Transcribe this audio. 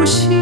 不息